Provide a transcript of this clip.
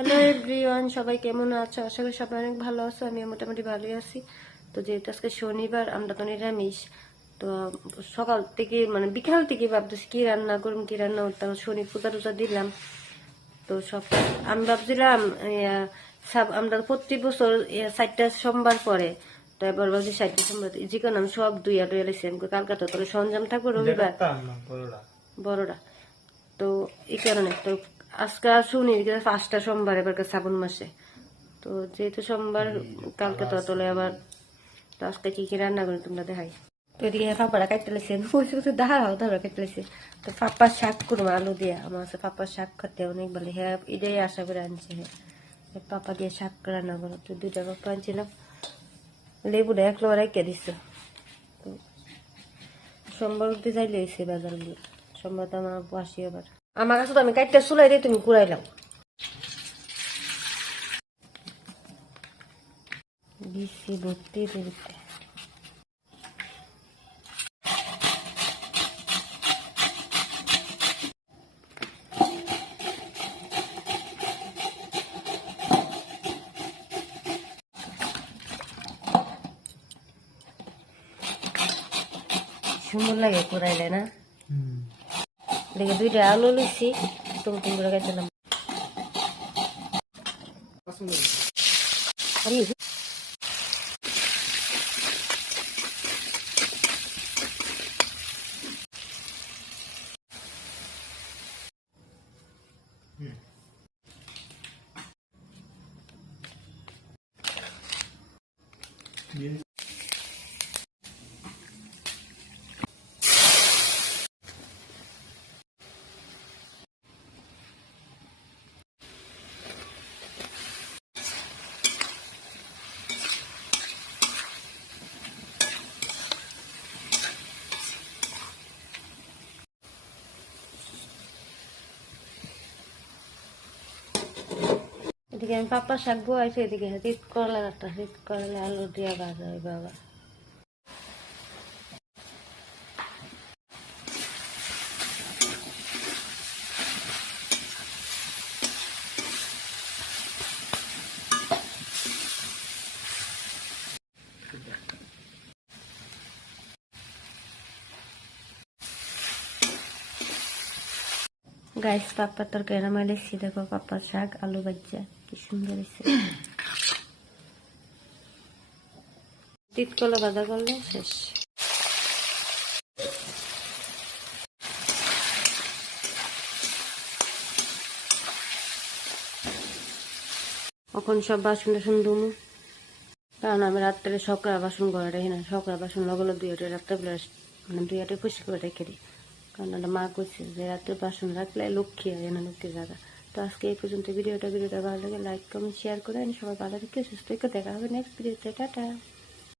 Hello everyone, সবাই কেমন আছো? আশা করি সবাই অনেক ভালো আছো। আমি মোটামুটি ভালোই আছি। তো যেহেতু আজকে শনিবার, আমরা তো নিরামিষ। তো সকাল থেকে বিকাল থেকে ভাবতেছি কি রান্না করুন, কি রান্না করতাম। শনি পূজা টুজা দিলাম। তো সব আমি ভাবছিলাম আমরা প্রত্যেক বছর 4টা সোমবার পরে। তো এবার ভাবছি 4টা সোমবার যে কোনো আমি সব দুইয়া টুইয়া লেছি। কালকে তো তোর সরঞ্জাম থাকবো রবিবার বড়রা। তো এই কারণে তো আজকে শুনি 5টা সোমবার এবার শ্রাবণ মাসে। তো যেহেতু সোমবার কালকে তো তোলে আবার। তো আজকে কি কি রান্না করি তোমরা দেখাই। তো এদিকে পাপারা কাটতে লেছে দাঁড়াও দাঁড়া কাটতে লেছে। তো পাপার শাক করবো আলু দিয়ে। আমার হচ্ছে পাপার শাক খেতে অনেক ভালো। হ্যাঁ, এটাই আশা করে আনছে। হ্যাঁ, পাপা দিয়ে শাক রান্না করো। তো 2টা পাপা আনছিলাম। লেবুটা একলো রেখে দিচ্ছে। তো সোমবার উঠতে চাইলে এসে বাজারগুলো। সোমবার তো আমার আসি আবার। আমার কাছে তো আমি কাটতে চুলাই দিয়ে তুমি কুড়াইলাম। বিসি ভর্তি দিতে সুন্দর লাগে কুড়াইলে না? দেখে 2টা আলু লইছি, তুমি করে কাটলাম। এদিকে আমি পাপার শাক বয়েছি, এদিকে রিত করলা একটা রিত করলা আলু দিয়ে ভাজা ওই বাবা। গাইস, পাপার তরকারি নামাই লেছি। দেখো পাপার শাক আলু ভাজা কি সুন্দর হয়েছে। রিত করলা ভাজা করলে শেষ। এখন সব বাসন টাসন ধুমু, কারণ আমি রাত্রে সকাল বাসন করে রাখি না। সকাল বাসন লগলো 2 রাত্রে 2 পরিষ্কার করে রেখে দিই। কারণ মা করছে যে রাত্রে বাসন রাখলে লক্ষ্মী হয় না, লক্ষ্মী জায়গা। তো আজকে এই পর্যন্ত ভিডিওটা ভালো লাগে লাইক কমেন্ট শেয়ার করে। সবাই ভালো থেকে সুস্থ থেকে দেখা হবে নেক্সট ভিডিওতে। টাটা।